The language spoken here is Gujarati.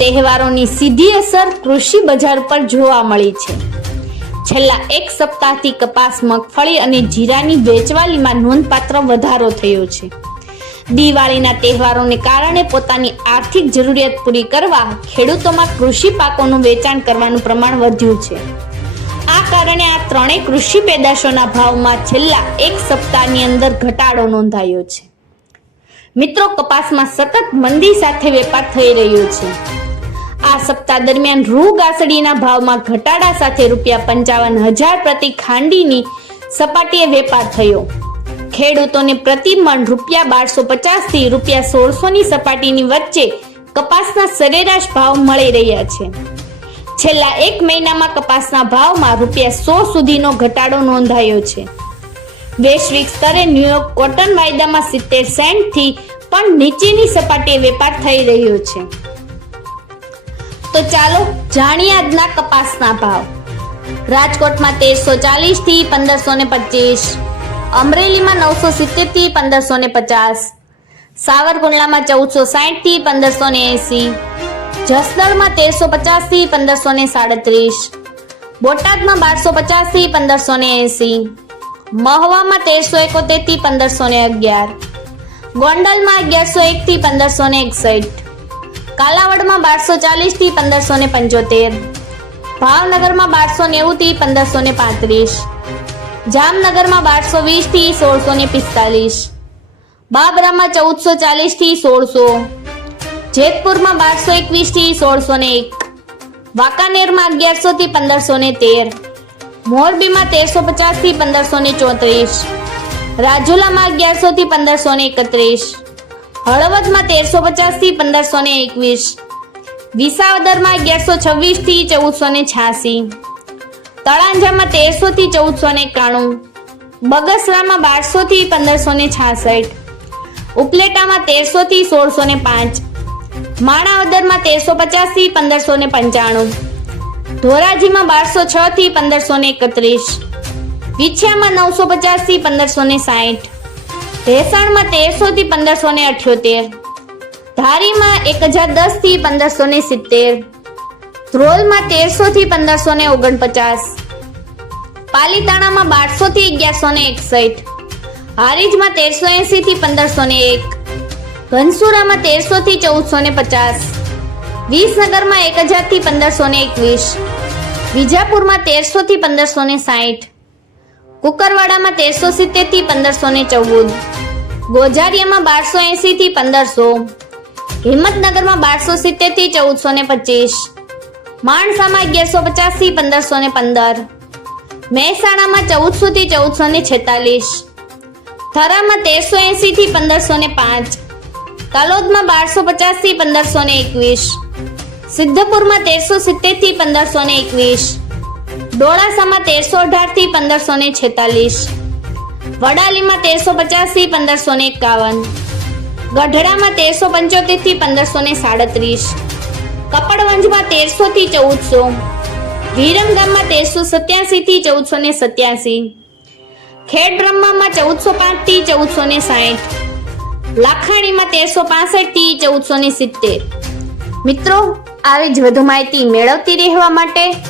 તહેવારોની સીધી અસર કૃષિ બજાર પર જોવા મળી છે. છેલ્લા એક સપ્તાહથી કપાસ, મગફળી અને જીરાની વેચવાલીમાં નોંધપાત્ર વધારો થયો છે. દિવાળીના તહેવારોને કારણે પોતાની આર્થિક જરૂરિયાત પૂરી કરવા ખેડૂતોમાં કૃષિ પાકોનું વેચાણ કરવાનું પ્રમાણ વધ્યું છે. આ કારણે આ ત્રણેય કૃષિ પેદાશોના ભાવમાં છેલ્લા એક સપ્તાહની અંદર ઘટાડો નોંધાયો છે. મિત્રો, કપાસમાં સતત મંદી સાથે વેપાર થઈ રહ્યો છે. આ સપ્તાહ દરમિયાન રૂ ગાસડીના ભાવમાં ઘટાડા સાથે રૂપિયા પંચાવન હજાર પ્રતિ ખાંડીની સપાટીએ વેપાર થયો. ખેડૂતોને પ્રતિ મણ રૂપિયા બારસો પચાસથી રૂપિયા સોળસોની સપાટીની વચ્ચે કપાસના સરેરાશ ભાવ મળી રહ્યા છે. છેલ્લા એક મહિનામાં કપાસના ભાવમાં રૂપિયા સો સુધીનો ઘટાડો નોંધાયો છે. વૈશ્વિક સ્તરે ન્યુયોર્ક કોટન વાયદામાં સિત્તેર સેન્ટથી પણ નીચેની સપાટીએ વેપાર થઈ રહ્યો છે. તો ચાલો જાણીએ આજના કપાસના ભાવ. રાજકોટમાં તેરસો ચાલીસથી પંદરસો ને પચીસ. અમરેલીમાં નવસો સિત્તેરથી પંદરસો ને પચાસ. સાવરકુંડલામાં ચૌદસો સાઠથી પંદરસો ને એસી. જસદણમાં તેરસો પચાસથી પંદરસો ને સાડત્રીસ. બોટાદમાં બારસો પચાસથી પંદરસો ને એસી. મહવામાં તેરસો એકોતેરથી પંદરસો ને અગિયાર. ગોંડલમાં અગિયારસો એક થી પંદરસો ને એકસઠ. કાલાવડમાં બારસો ચાલીસથી પંદરસો ને પંચોતેર. ભાવનગરમાં બારસો નેવું થી પંદરસો ને પાંત્રીસ. જામનગરમાં બારસો વીસથી સોળસો ને પિસ્તાલીસ. બાબરામાં ચૌદસો ચાલીસથી સોળસો. જેતપુરમાં બારસો એકવીસથી સોળસો ને એક. વાંકાનેરમાં અગિયારસો થી પંદરસો ને તેર. મોરબીમાં તેરસો પચાસથી પંદરસો ને ચોત્રીસ. રાજુલામાં અગિયારસો થી પંદરસો ને એકત્રીસ. હળવદમાં તેરસો પચાસથી પંદરસો ને એકવીસ. વિસાવદરમાં અગિયારસો છવ્વીસથી ચૌદસો ને છ્યાસી. તળાંજામાં તેરસો થી ચૌદસો ને એકાણું. બગસરામાં બારસો થી પંદરસો ને છાસઠ. ઉપલેટામાં તેરસો થી સોળસો ને પાંચ. માણાવદરમાં તેરસો પચાસથી પંદરસો ને પંચાણું. ધોરાજીમાં બારસો છ થી પંદરસો ને એકત્રીસ. વિછિયામાં નવસો પચાસથી પંદરસો ને સાઠ. ભેસાણમાં તેરસો થી પંદરસો ને અઠ્યોતેર. ધારીમાં એક હજાર દસથી પંદરસો ને સિત્તેર. ધ્રોલમાં તેરસો થી પંદરસો ને ઓગણપચાસ. પાલીતાણામાં બારસો થી અગિયારસો ને એકસઠ. હારીજમાં તેરસો એસી થી પંદરસો ને એક. ઘનસુરામાં તેરસો થી ચૌદસો ને પચાસ. વિસનગરમાં એક હજારથી પંદરસો ને એકવીસ. વિજાપુરમાં તેરસો થી પંદરસો ને સાઠ. કુકરવાડામાં તેરસો સિત્તેરથી પંદરસો ને ચૌદ. ગોજારિયામાં બારસો એસી થી પંદરસો. હિંમતનગરમાં બારસો સિત્તેરથી ચૌદસો ને પચીસ. માણસામાં અગિયારસો પચાસથી પંદરસો ને પંદર. મહેસાણામાં ચૌદસો થી ચૌદસો ને છેતાલીસ. થરામાં તેરસો એસી થી પંદરસો ને પાંચ. કલોદમાં બારસો પચાસથી પંદરસો ને એકવીસ. સિદ્ધપુરમાં તેરસો સિત્તેરથી પંદરસો ને એકવીસ. ડોળાસામાં તેરસો અઢારથી પંદરસો ને છેતાલીસ. વડાલીમાં તેરસો પચાસથી પંદરસો ને એકાવન. ગઢડામાં તેરસો પંચોતેરથી પંદરસો ને સાડત્રીસ. કપડવંજમાં તેરસો થી ચૌદસો. વિરમગામમાં તેરસો સત્યાસી થી ચૌદસો ને સત્યાસી. ખેડબ્રહ્મામાં ચૌદસો પાંચથી ચૌદસો ને સાઠ. લાખાણીમાં તેરસો પાસઠથી ચૌદસો ને સિત્તેર. મિત્રો, આવી જ વધુ માહિતી મેળવતી રહેવા માટે